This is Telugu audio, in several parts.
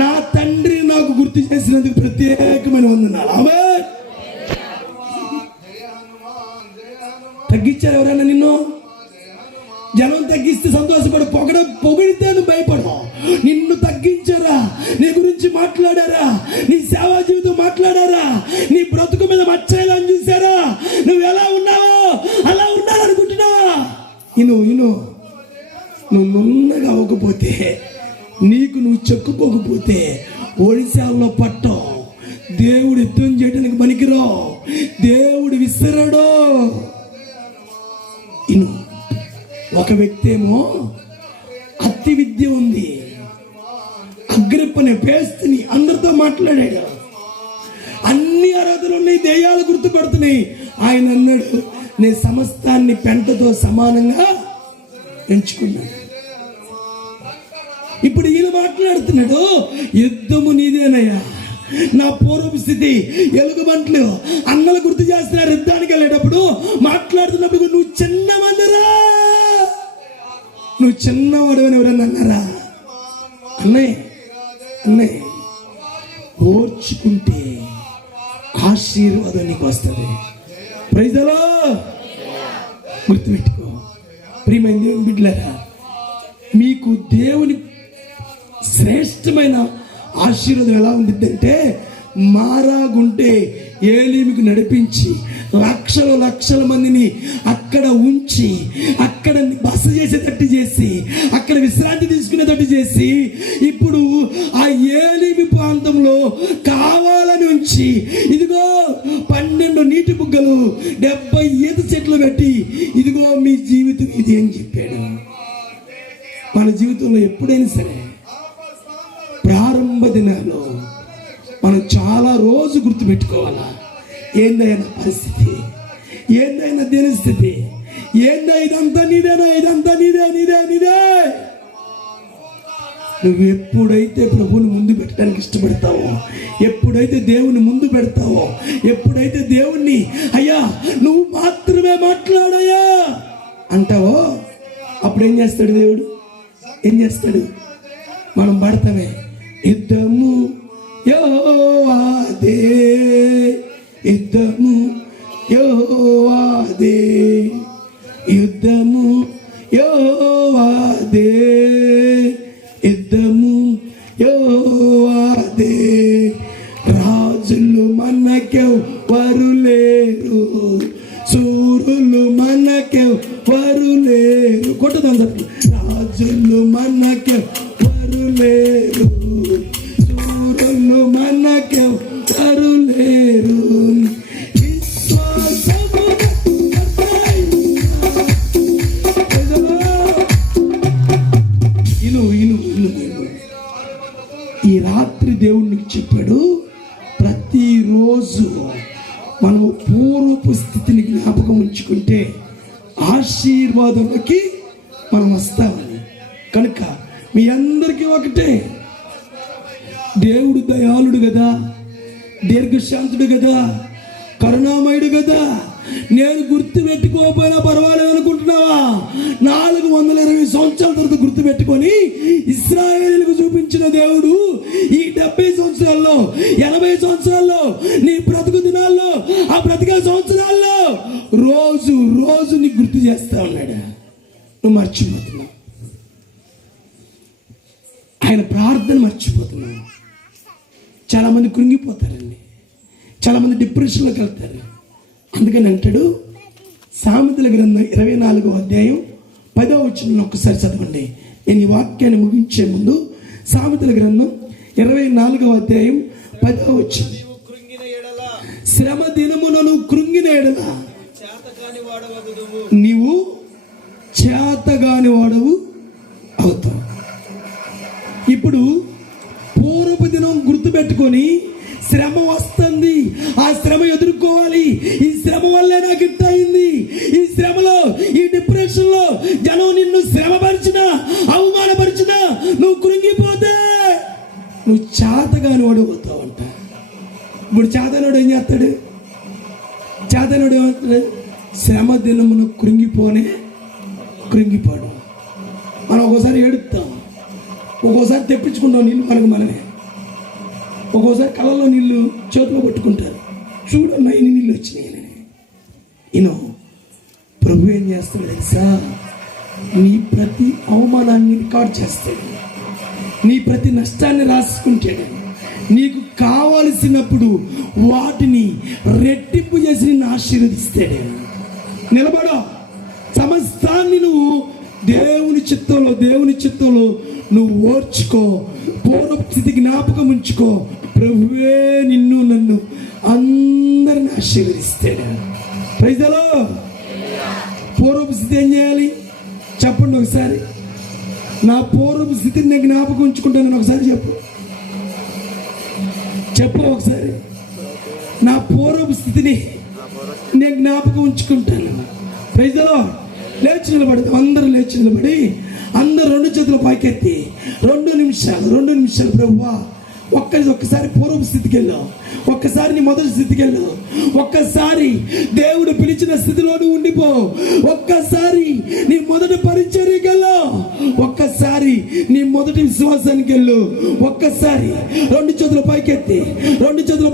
నా తండ్రి నాకు గుర్తు చేసినందుకు ప్రత్యేకమైన వందనాలు. ఆమేన్. తగ్గించారు ఎవరైనా నిన్ను? జనం తగ్గిస్తే సంతోషపడు, పొగిడితే నువ్వు భయపడవు. నిన్ను తగ్గించారా, నీ గురించి మాట్లాడారా, నీ సేవా జీవితం మాట్లాడారా, నీ బ్రతుకు మీద మచ్చేయాలని చూసారా, నువ్వు ఎలా ఉన్నావో అలా ఉన్నారనుకుంటున్నావా? నువ్వు నున్నగా అవ్వకపోతే, నీకు నువ్వు చెక్కుకోకపోతే ఒడిశాల్లో పట్టం. దేవుడు యుద్ధం చేయడానికి పనికిరావు. దేవుడు విసిరాడు. ఒక వ్యక్తి ఏమో అతి విద్య ఉంది, అగ్రిప్పని పేస్తుని అందరితో మాట్లాడాడు. అన్ని అర్హతలు ఉన్నాయి, దెయ్యాలు గుర్తుపడుతున్నాయి. ఆయన అన్నాడు, నేను సమస్తాన్ని పెంటతో సమానంగా ఎంచుకున్నాను. ఇప్పుడు ఈయన మాట్లాడుతున్నాడు, యుద్ధము నీదేనయ్యా. నా పూర్వపు స్థితి ఎలుగుబంట్లు అన్నలు గుర్తు చేస్తున్నారు. యుద్ధానికి వెళ్ళేటప్పుడు మాట్లాడుతున్నప్పుడు నువ్వు చిన్నవన్నరా, నువ్వు చిన్నవాడు అని ఎవరన్నా అన్నారా? అన్నయ్య ఓర్చుకుంటే ఆశీర్వాదం నీకు వస్తుంది. Praise the lord. గుర్తుపెట్టుకో ప్రియమైన దేవుని బిడ్డలారా, మీకు దేవుని శ్రేష్టమైన ఆశీర్వాదం ఎలా ఉండిద్దంటే, మారాగుంటే ఏలీముకు నడిపించి లక్షల మందిని అక్కడ ఉంచి, అక్కడ బస చేసేటట్టు చేసి, అక్కడ విశ్రాంతి తీసుకునేటట్టు చేసి, ఇప్పుడు ఆ ఏలీము ప్రాంతంలో కావాలని ఉంచి, ఇదిగో 12 నీటి బుగ్గలు 70 ఈత చెట్లు పెట్టి, ఇదిగో మీ జీవితం ఇది అని చెప్పాడు. మన జీవితంలో ఎప్పుడైనా సరే ప్రారంభ దినాల్లో మనం చాలా రోజు గుర్తుపెట్టుకోవాలా, ఏందైనా పరిస్థితి, ఏందైనా దినస్థితి, ఏందా ఇదంతా నీదేనా, ఇదంతా నీదే. నువ్వు ఎప్పుడైతే ప్రభువుని ముందు పెట్టడానికి ఇష్టపడతావో, ఎప్పుడైతే దేవుని ముందు పెడతావో, ఎప్పుడైతే దేవుణ్ణి అయ్యా నువ్వు మాత్రమే మాట్లాడయ్యా అంటావో, అప్పుడు ఏం చేస్తాడు దేవుడు? ఏం చేస్తాడు? మనం పడతామే, యుద్ధము యెహోవాదే, యుద్ధము యెహోవాదే, యుద్ధము యెహోవాదే, యుద్ధము యెహోవాదే. రాజులు మనకెవ్వరు లేరు, సూరులు మనకెవ్వరు లేరు. కొట్టదాం చెప్పు. రాజులు మనకెవ్వరు లేరు, సూరులు మనకెవ్వరు లేరు. ఈ రాత్రి దేవుడికి చెప్పాడు, ప్రతిరోజు మనము పూర్వపు స్థితిని జ్ఞాపకం ఉంచుకుంటే ఆశీర్వాదంలోకి మనం వస్తామని. కనుక మీ అందరికీ ఒకటే, దేవుడు దయాళుడు కదా, దీర్ఘశాంతుడు కదా, కరుణామయుడు కదా. నేను గుర్తు పెట్టుకోకపోయినా పర్వాలేదు అనుకుంటున్నావా? 420 సంవత్సరాల తర్వాత గుర్తు పెట్టుకొని ఇశ్రాయేలుకు చూపించిన దేవుడు ఈ 70 సంవత్సరాల్లో, 80 సంవత్సరాల్లో, నీ బ్రతుకు దినాల్లో, ఆ బ్రతికే సంవత్సరాల్లో రోజు నీకు గుర్తు చేస్తా ఉన్నాడు. నువ్వు మర్చిపోతున్నావు, ఆయన ప్రార్థన మర్చిపోతున్నావు. చాలా మంది కృంగిపోతారండి, చాలా మంది డిప్రెషన్లోకి వెళ్తారు. అందుకని అంటాడు, సామెతల గ్రంథం 24వ అధ్యాయం 10వ వచనం ఒక్కసారి చదవండి. నేను ఈ వాక్యాన్ని ముగించే ముందు సామెతల గ్రంథం 24వ అధ్యాయం 10వ వచనం. శ్రమ దినమునను కృంగిన ఎడల నీవు చేతగాని వాడవు అవుతావు. ఇప్పుడు పూర్వపు దినం గుర్తుపెట్టుకొని శ్రమ వస్తుంది, ఆ శ్రమ ఎదుర్కోవాలి. ఈ శ్రమ వల్లే నాకు ఇట్ట అయింది, ఈ శ్రమలో, ఈ డిప్రెషన్ లో జనం నిన్ను శ్రమపరిచినా, అవమానపరిచినా నువ్వు కృంగిపోతే నువ్వు చేతగాని వాడు అవుతావంట. ఇప్పుడు చేతనోడు ఏం చేస్తాడు? చేతనోడు ఏమవుతాడు? శ్రమ దినమును కృంగిపోడు. మనం ఒకసారి ఏడుస్తాం, ఒక్కోసారి తెప్పించుకుంటాం నీళ్ళు మనమే. ఒక్కోసారి కళ్ళలో నీళ్ళు చేతిలో పట్టుకుంటారు, చూడన్నా ఎన్ని నీళ్ళు వచ్చినాయి. ఈయన ప్రభు ఏం చేస్తాడు తెలుసా? నీ ప్రతి అవమానాన్ని రికార్డ్ చేస్తాడు, నీ ప్రతి నష్టాన్ని రాసుకుంటాడు. నీకు కావలసినప్పుడు వాటిని రెట్టింపు చేసి నిన్ను ఆశీర్వదిస్తాడు. నిలబడో, సమస్తాన్ని నువ్వు దేవుని చిత్తంలో నువ్వు ఓర్చుకో, పూర్వపు స్థితి జ్ఞాపకం ఉంచుకో. ప్రభువే నిన్ను నన్ను అందరిని ఆశీర్వదిస్తాడు. Praise the lord. పూర్వపు స్థితి ఏం చేయాలి చెప్పండి ఒకసారి. నా పూర్వపు స్థితిని నేను జ్ఞాపకం ఉంచుకుంటానని ఒకసారి చెప్పు ఒకసారి. నా పూర్వపు స్థితిని నేను జ్ఞాపకం ఉంచుకుంటాను. Praise the lord. లేచి నిలబడి, అందరూ లేచి నిలబడి, అందరూ 2 చేతులు పైకెత్తి 2 నిమిషాలు ప్రభువా ఒక్కసారి పూర్వపు స్థితికి వెళ్ళు, ఒక్కసారి నీ మొదటి స్థితికి వెళ్ళు, ఒక్కసారి దేవుడు పిలిచిన స్థితిలోనే ఉండిపో, ఒక్కసారి నీ మొదటి పరిచర్యకి వెళ్ళు, ఒక్కసారి నీ మొదటి విశ్వాసానికి వెళ్ళు. ఒక్కసారి 2 చేతులు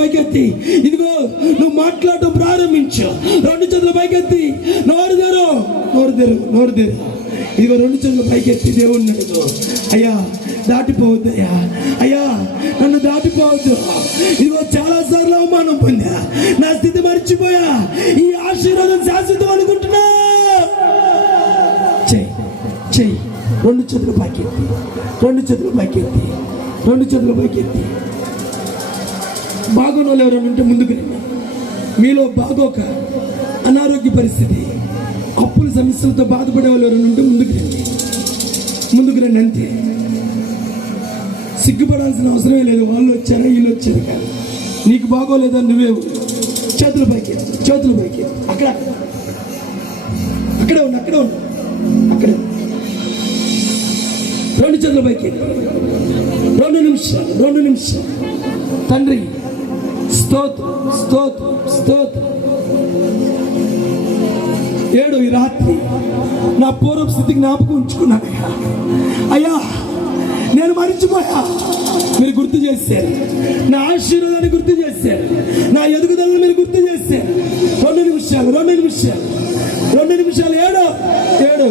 పైకెత్తి ఇదిగో నువ్వు మాట్లాడటం ప్రారంభించు. 2 చేతులు పైకెత్తి నోరు తెరు. ఇదిగో 2 చేతులు పైకెత్తి దేవుణ్ణి అడుగు. అయ్యా దాటిపోవద్దు, అయ్యా నన్ను దాటిపోవద్దు. ఇదిగో చాలా సార్లు అవమానం పొందా, నా స్థితి మర్చిపోయా, ఈ ఆశీర్వాదం శాశ్వతం అనుకుంటున్నా. చెయ్యి 2 చేతులు పైకెత్తి. బాగోని వాళ్ళు ఎవరైనా ఉంటే ముందుకు రండి. మీలో బాగోక అనారోగ్య పరిస్థితి, అప్పుల సమస్యలతో బాధపడే వాళ్ళు ఎవరైనా ఉంటే ముందుకు రండి. అంతే, సిగ్గుపడాల్సిన అవసరమే లేదు. వాళ్ళు వచ్చారా వీళ్ళు వచ్చారు కానీ నీకు బాగోలేదా నువ్వే చేతులు పైకి. అక్కడే ఉన్నా 2 చేతుల పైకి. 2 నిమిషాలు. తండ్రి స్తోత్రం. ఏడు ఈ రాత్రి నా పూర్వపు స్థితి జ్ఞాపకం ఉంచుకున్నానయ్యా. అయ్యా నేను మరిచిపోయా, మీరు గుర్తు చేశారు. నా ఆశీర్వాదాన్ని గుర్తు చేశారు, నా ఎదుగుదలను మీరు గుర్తు చేశారు. 2 నిమిషాలు. ఏడు.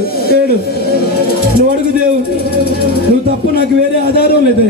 నువ్వు అడుగు దేవుడు, నువ్వు తప్ప నాకు వేరే ఆధారం లేదు.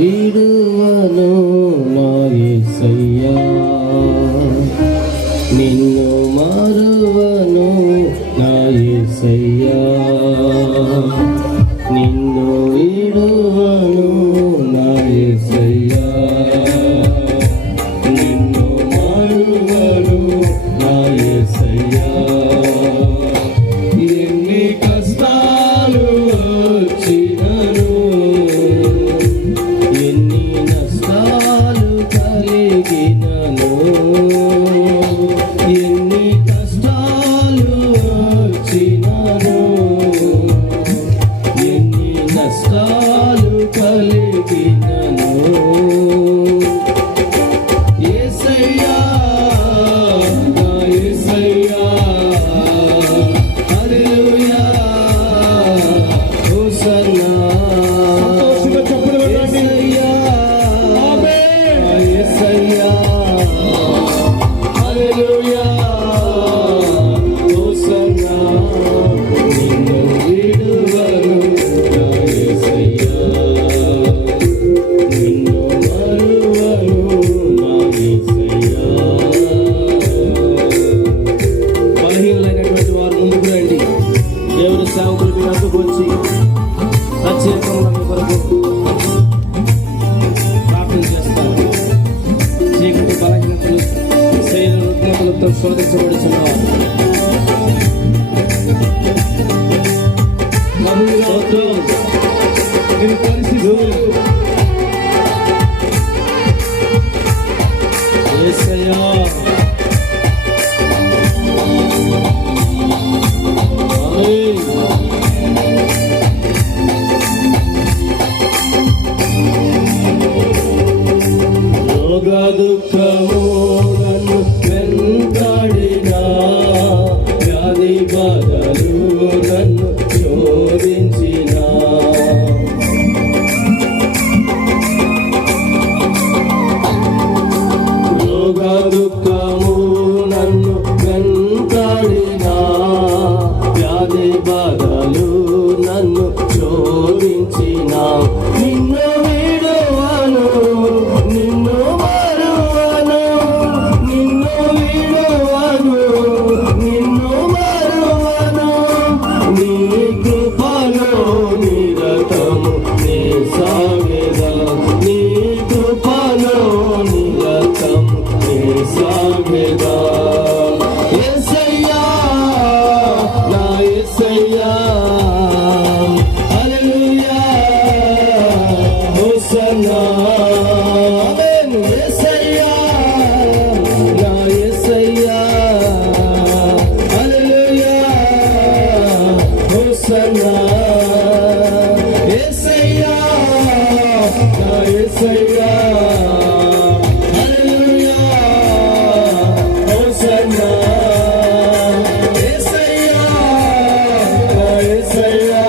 విడువను నా యేసయ్యా, నిన్ను మరువను నా యేసయ్యా, నిన్ను విడువను నా యేసయ్యా, నిన్ను మరువను నా యేసయ్యా. ఎన్ని కష్టాలు వచ్చినను, ఎన్ని నష్టాలు కలిగినను, ఎన్ని కష్టాలు వచ్చినను, ఎన్ని నష్టాలు కలిగినను, యేసయ్యా నా యేసయ్యా, హల్లెలూయా హోసన్నా. యేసయ్యా రక్తం శోధించబడుచున్నావు. స్తోత్రం. నేను పరిశీలి యేసయ్యా రోగ దుఃఖము నన్ను వెంటాడినా, వ్యాధి బాధలు నన్ను శోధించినా, రోగ దుఃఖము నన్ను వెంటాడినా, వ్యాధి బాధలు నన్ను శోధించినా, నిన్ను విడువను నిన్ను మరువను, నిన్ను విడువను నిన్ను మరువను, నీ కృపలో నిరతము నే సాగెదా, నీ కృపలో నిరతము నే సాగెదా. యేసయ్యా నా యేసయ్యా, హల్లెలూయా హోసన్నా, ఆమేన్. యేసయ్యా నా యేసయ్యా, హల్లెలూయా హోసన్నా, యేసయ్యా నా యేసయ్యా, హల్లెలూయా హోసన్నా, యేసయ్యా నా యేసయ్యా,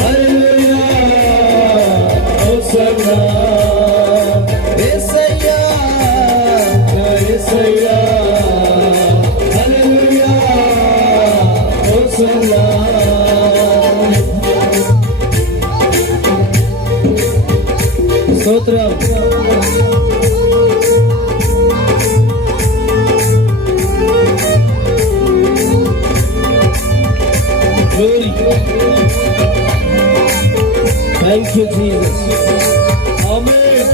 హల్లెలూయా హోసన్నా, యేసయ్యా నా యేసయ్యా, హల్లెలూయా హోసన్నా. స్తోత్రం. Glory. Thank you, Jesus. Amen.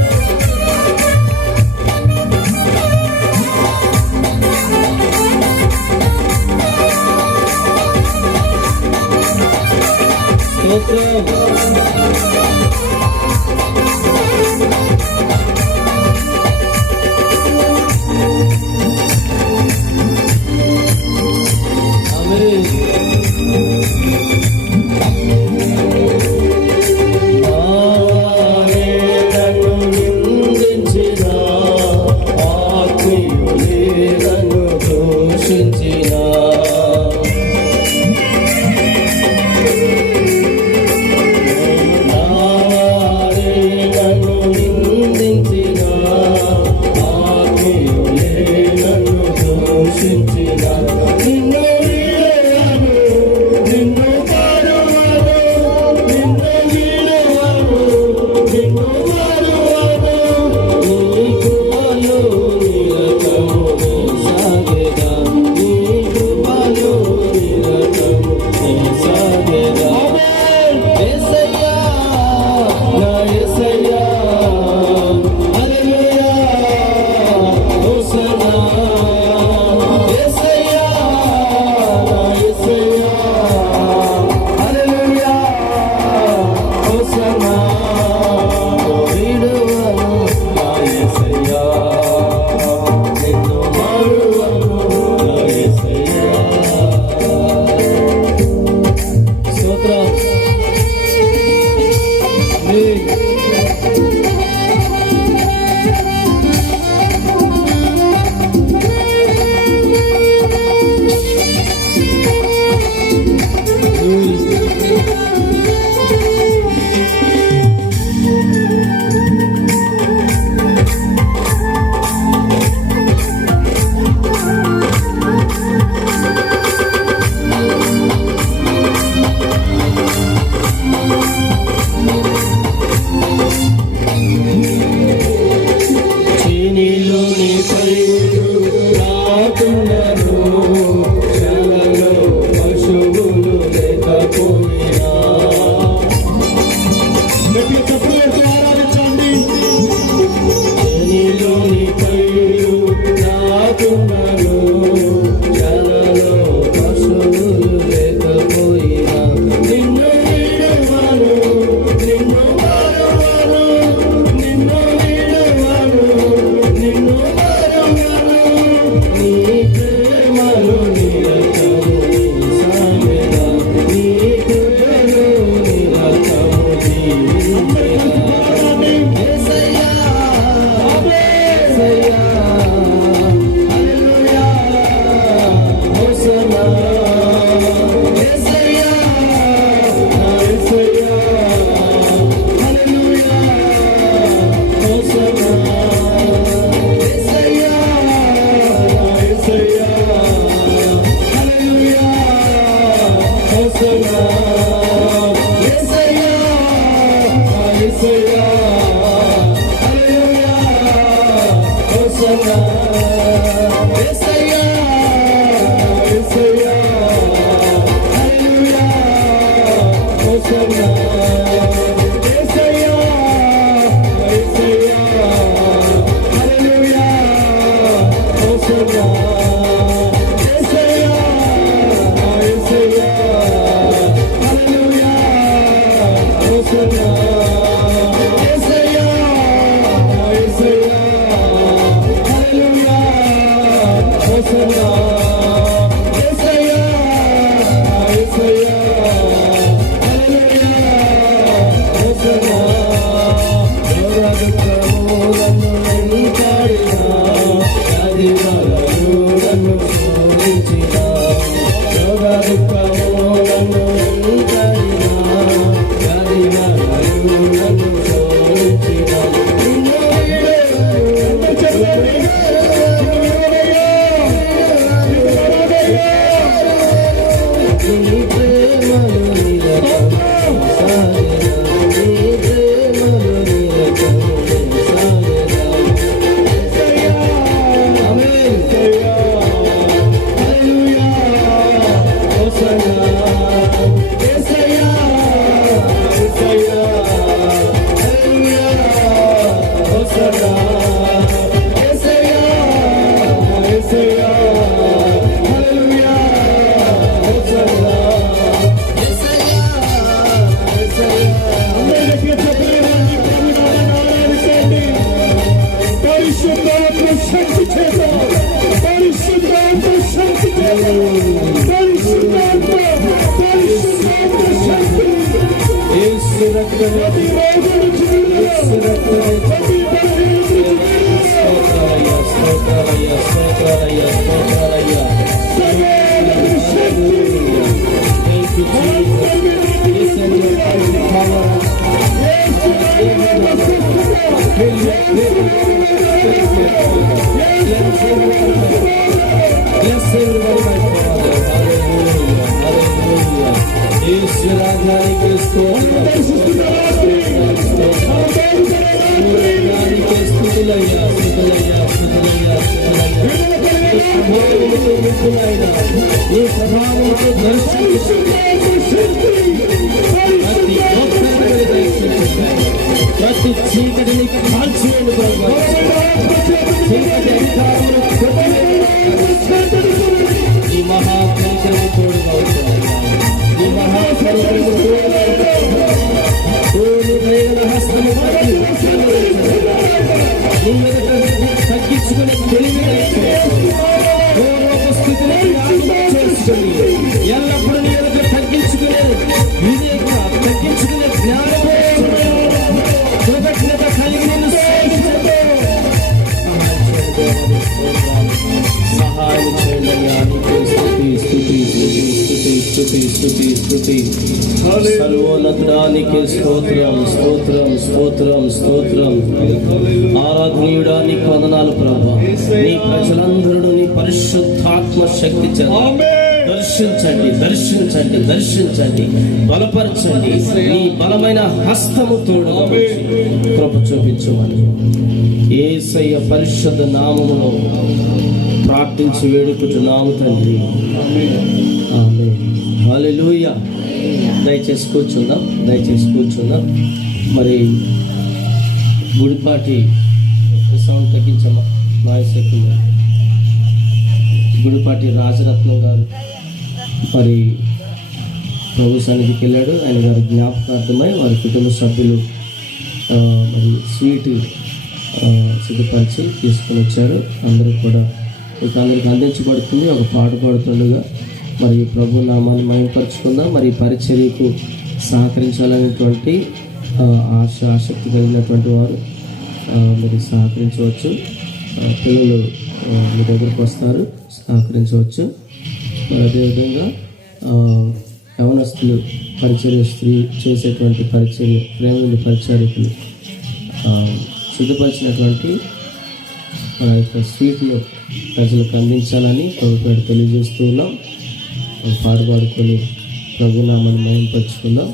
యేసయ్యా హల్లెలూయా హోసన్నా యేసయ్యా యేసయ్యా హల్లెలూయా హోసన్నా యేసయ్యా యేసయ్యా హల్లెలూయా హోసన్నా యేసయ్యా యేసయ్యా హల్లెలూయా హోసన్నా యేసయ్యా యేసయ్యా హల్లెలూయా హోసన్నా యేసయ్యా యేసయ్యా హల్లెలూయా హోసన్నా యోగదుఃఖములను వెంటాడినా వ్యాధిబాధలను శోధించినా యోగదుఃఖములను వెంటాడినా వ్యాధిబాధలను శోధించినా నిన్ను నీ ప్రేమను నిలకడ సాగినా నీ ప్రేమను నిలకడ సాగినా ఆమేన్ హల్లెలూయా హోసన్నా యేసయ్యా యేసయ్యా హల్లెలూయా హోసన్నా యేసయ్యా యేసయ్యా హల్లెలూయా హోసన్నా యేసయ్యా యేసయ్యా అందరికీ చెప్పలేని ప్రభువుని ఆరాధించండి పరిశుద్ధాత్మ శక్తి చేత పరిశుద్ధాత్మ శక్తి చేత పరిశుద్ధాత్మ శక్తి యేసు రక్తం ప్రతి రోగుల యేసు రక్తం ప్రతి స్తోత్రాలయ్యా స్తోత్రాలయ్యా స్తోత్రాలయ్యా స్తోత్రాలయ్యా Thank you, Jesus. Yes, and your mighty power. Bless everybody, my Father. Hallelujah. Hallelujah. యేసు రాజ్యానికి స్తోత్రం రాజ్యానికి స్తుతులయ్యా స్తుతులయ్యా స్తుతులయ్యా స్తుతులయ్యా ఈ ప్రభావంతో ప్రతి ఒక్కరిని దర్శించండి ప్రతి చీకటిని కాల్చివేయండి ప్రభు చీకటి అధికారమును కొట్టివేయండి ఈ మహాకరికము తోడుగా ఉంటాయి ఈ మహాకరికము తోడుగా తోడు దయగల హస్తము పట్టి నీ మీద తగ్గించుకునే తెలివిగా స్థితిని చేసుకుని ఎల్లప్పుడూ నీ ఎదుట తగ్గించుకునే వివేక తగ్గించుకునే జ్ఞానమే కృతజ్ఞత కలిగి నిన్ను సహాయం చేయండి నీకే స్తుతి స్తుతి స్తుతి స్తుతి స్తుతి స్తుతి స్తుతి సర్వోన్నతానికి స్తోత్రం స్తోత్రం స్తోత్రం స్తోత్రం ఆరాధనీయుడా నీకు వందనాలు ప్రభా నీ ప్రజలందరూ నీ పరిశుద్ధాత్మ శక్తి చేత దర్శించండి దర్శించండి దర్శించండి బలపరచండి నీ బలమైన హస్తము తోడు కృప చూపించమని యేసయ్య పరిశుద్ధ నామములో ప్రార్థించి వేడుకుంటున్నాము తండ్రి ఆమేన్ హల్లెలూయా దయచేసి కూర్చుందాం మరి గుడిపాటి సౌండ్ తగ్గించమ్మా నాయిస్ ఎక్కువ గుడిపాటి రాజరత్నం గారు మరి ప్రభు సన్నిధికి వెళ్ళాడు ఆయన గారి జ్ఞాపకార్థమై వారి కుటుంబ సభ్యులు మరి స్వీట్ సిద్ధపరిచి తీసుకొని వచ్చారు అందరూ కూడా ఇక అందరికి అందించబడుతుంది ఒక పాట పాడుతుండగా మరి ప్రభు నామాన్ని మహిమపరుచుకుందాం మరి పరిచర్యకు సహకరించాలనేటువంటి ఆసక్తి కలిగినటువంటి వారు మరి సహకరించవచ్చు పిల్లలు మీ దగ్గరకు వస్తారు సహకరించవచ్చు అదేవిధంగా యవనస్తులు పరిచర్య స్త్రీ చేసేటువంటి పరిచర్య ప్రేమ పరిచారికులు సిద్ధపరిచినటువంటి మన యొక్క స్వీట్లు ప్రజలకు అందించాలని ప్రభుత్వం తెలియజేస్తూ ఉన్నాం పాడుకొని ప్రభునామాన్ని మహిమపరుచుకుందాం.